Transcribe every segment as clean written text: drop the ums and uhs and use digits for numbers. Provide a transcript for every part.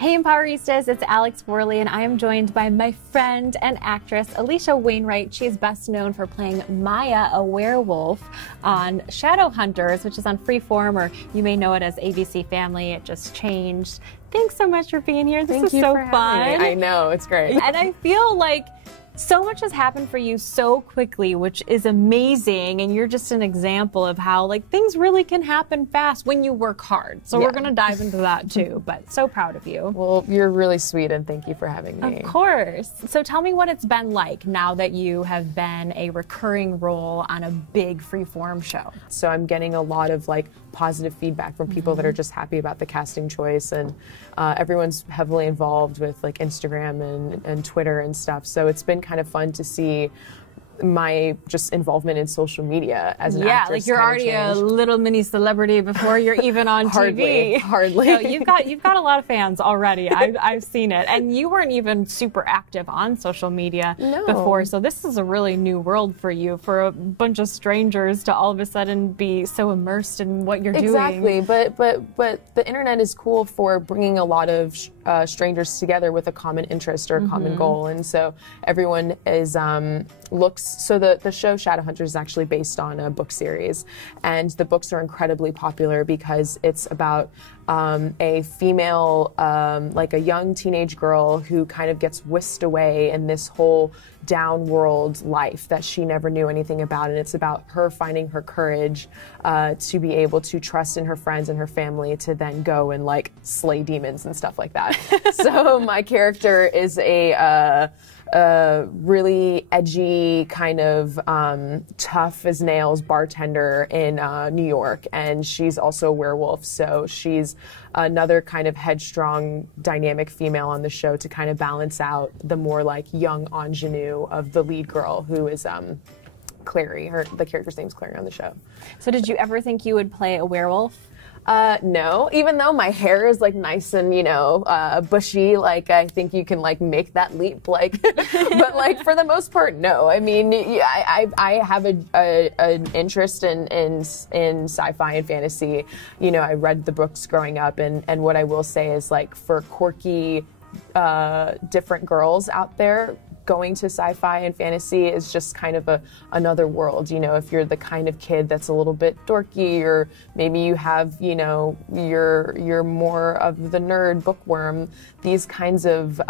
Hey Empoweristas, it's Alex Worley, and I am joined by my friend and actress Alisha Wainwright. She is best known for playing Maia, a werewolf, on Shadowhunters, which is on Freeform, or you may know it as ABC Family. It just changed. Thanks so much for being here. This is so fun. I know, it's great. And I feel like so much has happened for you so quickly, which is amazing, and you're just an example of how things really can happen fast when you work hard. So we're going to dive into that too, but so proud of you. Well, you're really sweet, and thank you for having me. Of course. So tell me what it's been like now that you have been a recurring role on a big Freeform show. So I'm getting a lot of positive feedback from people that are just happy about the casting choice, and everyone's heavily involved with Instagram and Twitter and stuff. So it's been kind of fun to see my just involvement in social media as an actress. You're already a little mini celebrity before you're even on TV. Hardly. No, you've got a lot of fans already. I've seen it, and you weren't even super active on social media before. So this is a really new world for you, for a bunch of strangers to all of a sudden be so immersed in what you're doing. Exactly, but the internet is cool for bringing a lot of strangers together with a common interest or a common goal, and so everyone is So the show Shadowhunters is actually based on a book series, and the books are incredibly popular because it's about a female, a young teenage girl who kind of gets whisked away in this whole downworld life that she never knew anything about, and it's about her finding her courage to be able to trust in her friends and her family to then go and slay demons and stuff like that. So my character is a really edgy, kind of tough as nails bartender in New York, and she's also a werewolf, so she's another kind of headstrong, dynamic female on the show to kind of balance out the more young ingenue of the lead girl, who is Clary. The character's name's Clary on the show. So did you ever think you would play a werewolf? No, even though my hair is nice and bushy, I think you can make that leap, but for the most part, no. I mean, I have an interest in sci-fi and fantasy. I read the books growing up, and what I will say is for quirky, different girls out there, going to sci-fi and fantasy is just kind of another world. If you're the kind of kid that's a little bit dorky, or maybe you have, you're more of the nerd bookworm, these kinds of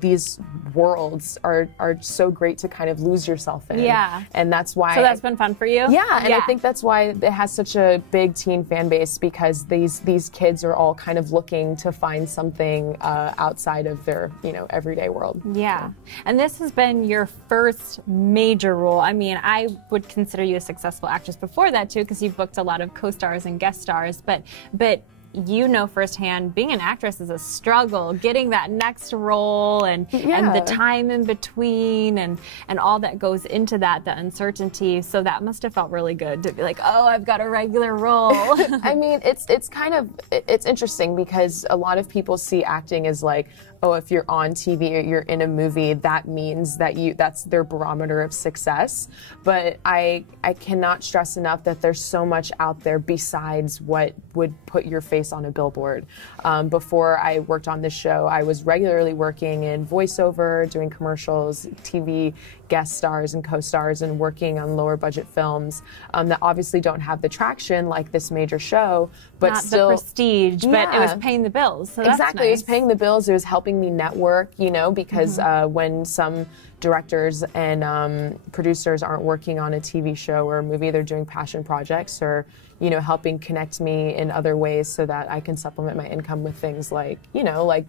these worlds are so great to kind of lose yourself in. Yeah. And that's why. So that's been fun for you? Yeah, and I think that's why it has such a big teen fan base, because these kids are all kind of looking to find something outside of their, everyday world. Yeah, and this has been your first major role. I mean, I would consider you a successful actress before that too, because you've booked a lot of co-stars and guest stars, but firsthand, being an actress is a struggle, getting that next role and the time in between and all that goes into that, the uncertainty. So that must have felt really good to be oh, I've got a regular role. I mean, it's interesting because a lot of people see acting as oh, if you're on TV or you're in a movie, that means that's their barometer of success. But I cannot stress enough that there's so much out there besides what would put your face on a billboard. Before I worked on this show, I was regularly working in voiceover, doing commercials, TV guest stars and co-stars, and working on lower budget films that obviously don't have the traction like this major show, but not still the prestige, but it was paying the bills. So that's exactly, nice. It was paying the bills. It was helping me network, because when some directors and producers aren't working on a TV show or a movie, they're doing passion projects or helping connect me in other ways so that I can supplement my income with things like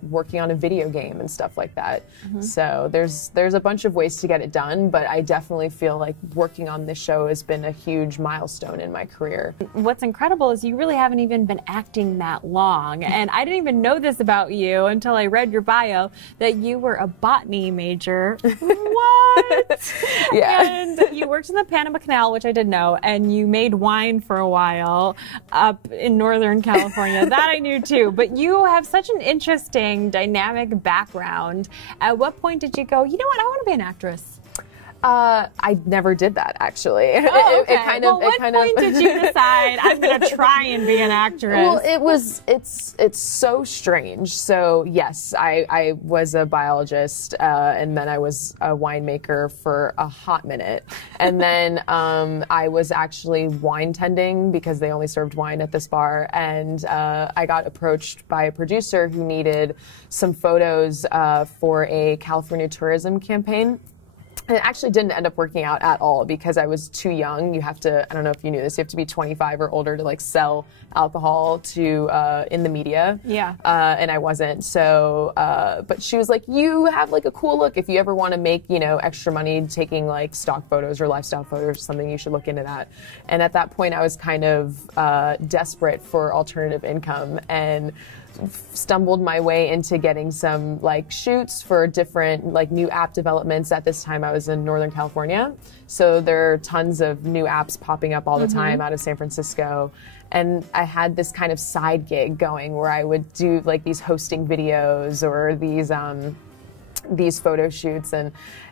working on a video game and stuff like that. So there's a bunch of ways to get it done, but I definitely feel like working on this show has been a huge milestone in my career. What's incredible is you really haven't even been acting that long, and I didn't even know this about you until I read your bio, that you were a botany major. What? Yeah. And you worked in the Panama Canal, which I did know, and you made wine for a while up in Northern California. That I knew too. But you have such an interesting, dynamic background. At what point did you go, you know what, I want to be an actress? I never did that, actually. Oh, okay. What What point did you decide I'm going to try and be an actress? Well, it's so strange. So yes, I was a biologist, and then I was a winemaker for a hot minute, and then I was actually wine tending because they only served wine at this bar, and I got approached by a producer who needed some photos for a California tourism campaign. And it actually didn't end up working out at all because I was too young. You have to, I don't know if you knew this, you have to be 25 or older to like sell alcohol to in the media. Yeah. And I wasn't. So, but she was like, you have like a cool look. If you ever want to make, you know, extra money taking like stock photos or lifestyle photos or something, you should look into that. And at that point I was kind of desperate for alternative income and stumbled my way into getting some like shoots for different like new app developments. At this time I was in Northern California, so there are tons of new apps popping up all the time out of San Francisco, and I had this kind of side gig going where I would do like these hosting videos or these photo shoots, and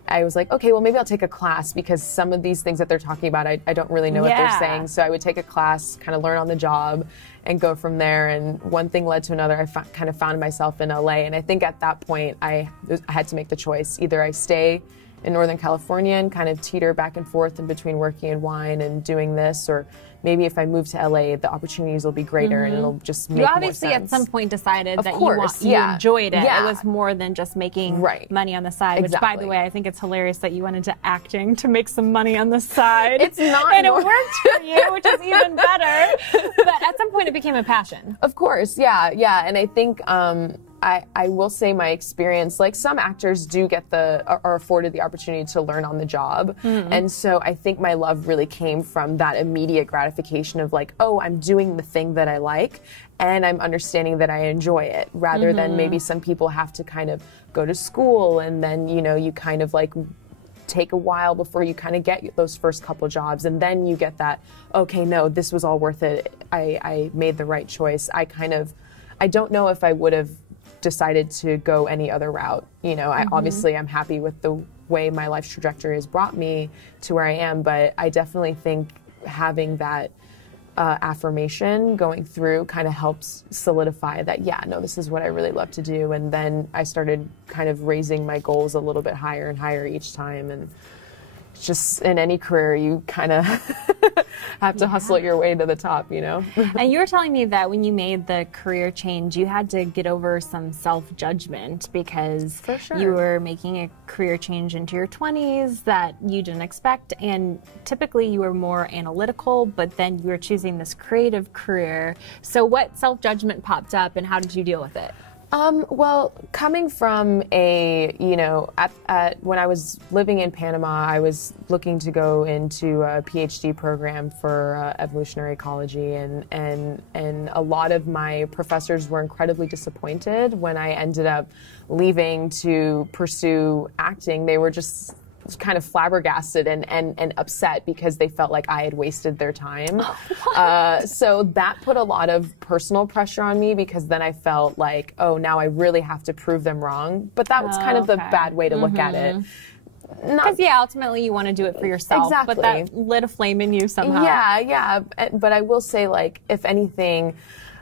I was like, okay, well maybe I'll take a class because some of these things that they're talking about I don't really know what they're saying. So I would take a class, kind of learn on the job and go from there, and one thing led to another. I kind of found myself in LA, and I think at that point I had to make the choice. Either I stay in Northern California and kind of teeter back and forth in between working in wine and doing this, or maybe if I move to LA, the opportunities will be greater and it'll just make more sense. You obviously at some point decided that you enjoyed it. Yeah. It was more than just making money on the side, which by the way, I think it's hilarious that you went into acting to make some money on the side. It's not. And it worked for you, which is even better. But at some point it became a passion. Of course, yeah. And I think I will say my experience, like some actors do get are afforded the opportunity to learn on the job. And so I think my love really came from that immediate gratification of like, oh, I'm doing the thing that I like and I'm understanding that I enjoy it, rather than maybe some people have to kind of go to school and then, you know, you kind of like take a while before you kind of get those first couple jobs, and then you get that, okay, no, this was all worth it. I made the right choice. I don't know if I would have decided to go any other route. You know, obviously I'm happy with the way my life's trajectory has brought me to where I am, but I definitely think having that affirmation going through kind of helps solidify that, yeah, no, this is what I really love to do. And then I started kind of raising my goals a little bit higher and higher each time. And just in any career, you kind of have to hustle your way to the top, you know? And you were telling me that when you made the career change, you had to get over some self-judgment because you were making a career change into your 20s that you didn't expect. And typically you were more analytical, but then you were choosing this creative career. So what self-judgment popped up and how did you deal with it? Well, coming from when I was living in Panama, I was looking to go into a PhD program for evolutionary ecology, and a lot of my professors were incredibly disappointed when I ended up leaving to pursue acting. They were just kind of flabbergasted and upset because they felt like I had wasted their time. So that put a lot of personal pressure on me because then I felt like, oh, now I really have to prove them wrong. But that was kind of the bad way to look at it. Because, ultimately you want to do it for yourself. Exactly. But that lit a flame in you somehow. Yeah. But I will say, like, if anything,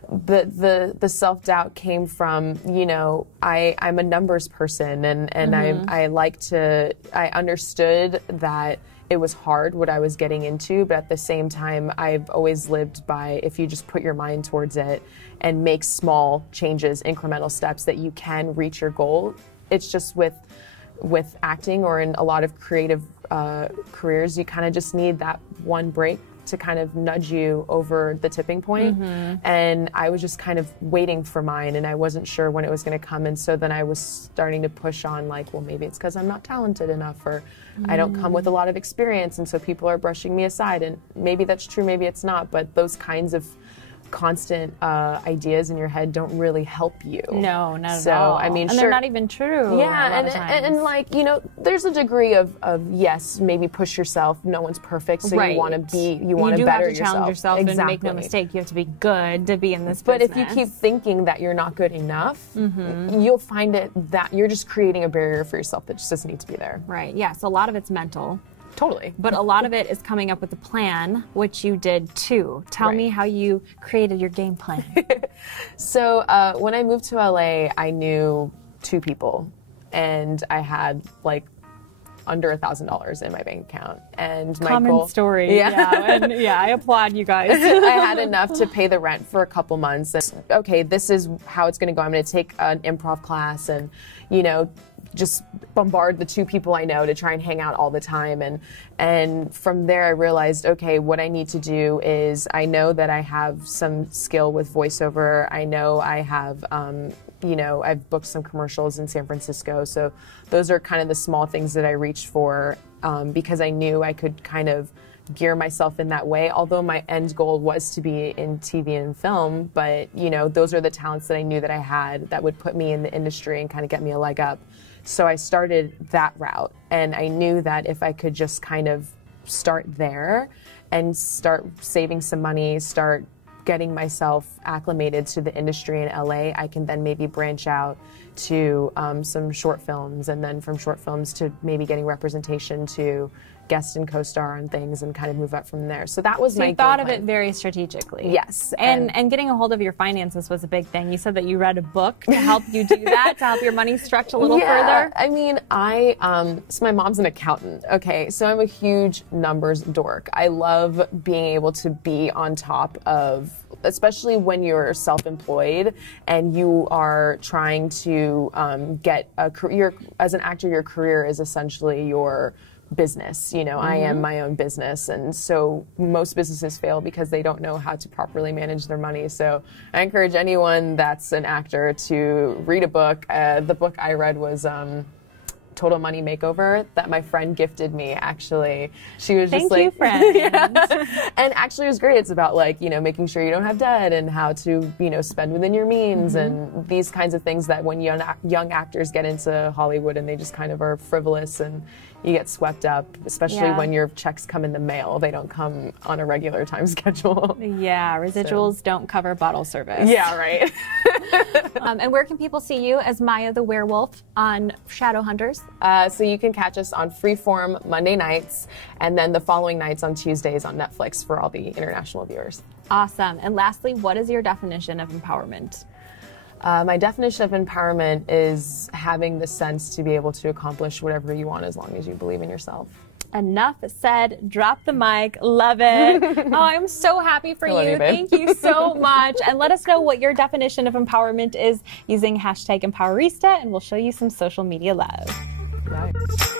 the self-doubt came from, I'm a numbers person and I understood that it was hard what I was getting into, but at the same time, I've always lived by, if you just put your mind towards it and make small changes, incremental steps, that you can reach your goal. It's just with acting or in a lot of creative careers, you kind of just need that one break to kind of nudge you over the tipping point. And I was just kind of waiting for mine, and I wasn't sure when it was going to come. And so then I was starting to push on, like, well, maybe it's because I'm not talented enough, or I don't come with a lot of experience, and so people are brushing me aside. And maybe that's true, maybe it's not, but those kinds of constant ideas in your head don't really help you. No, not at all. I mean, and they're not even true. Yeah, and like, you know, there's a degree of yes, maybe push yourself. No one's perfect, so you want to be, you want to better yourself. You do have to challenge yourself and make no mistake. You have to be good to be in this business. But if you keep thinking that you're not good enough, you'll find it that you're just creating a barrier for yourself that just doesn't need to be there. Right. Yeah. So a lot of it's mental. Totally. But a lot of it is coming up with a plan, which you did too. Tell me how you created your game plan. So when I moved to LA, I knew 2 people, and I had like under $1,000 in my bank account. And my common story. And I applaud you guys. I had enough to pay the rent for a couple months. And, okay, this is how it's going to go. I'm going to take an improv class and, you know, just bombard the 2 people I know to try and hang out all the time. And from there I realized, okay, what I need to do is, I know that I have some skill with voiceover. I know I have, you know, I've booked some commercials in San Francisco. So those are kind of the small things that I reached for, because I knew I could kind of gear myself in that way, although my end goal was to be in TV and film. But, you know, those are the talents that I knew that I had that would put me in the industry and kind of get me a leg up. So I started that route, and I knew that if I could just kind of start there and start saving some money, start getting myself acclimated to the industry in LA, I can then maybe branch out to some short films, and then from short films to maybe getting representation to guest and co-star on things, and kind of move up from there. So that was my game plan. You thought of it very strategically. Yes. And getting a hold of your finances was a big thing. You said that you read a book to help you do that, to help your money stretch a little further. I mean, so my mom's an accountant, okay? So I'm a huge numbers dork. I love being able to be on top of, especially when you're self-employed and you are trying to get a career. As an actor, your career is essentially your business. You know, I am my own business, and so most businesses fail because they don't know how to properly manage their money. So I encourage anyone that's an actor to read a book. The book I read was Total Money Makeover, that my friend gifted me, actually. She was just like, friend. And actually it was great. It's about, like, you know, making sure you don't have debt and how to, you know, spend within your means and these kinds of things that when young actors get into Hollywood and they just kind of are frivolous and you get swept up, especially when your checks come in the mail. They don't come on a regular time schedule. Yeah, residuals don't cover bottle service. Yeah, right. And where can people see you as Maia the werewolf on Shadowhunters? So you can catch us on Freeform Monday nights, and then the following nights on Tuesdays on Netflix for all the international viewers. Awesome. And lastly, what is your definition of empowerment? My definition of empowerment is having the sense to be able to accomplish whatever you want as long as you believe in yourself. Enough said. Drop the mic. Love it. Oh, I'm so happy for you. Thank you so much. And let us know what your definition of empowerment is using #Empowerista, and we'll show you some social media love. Nice.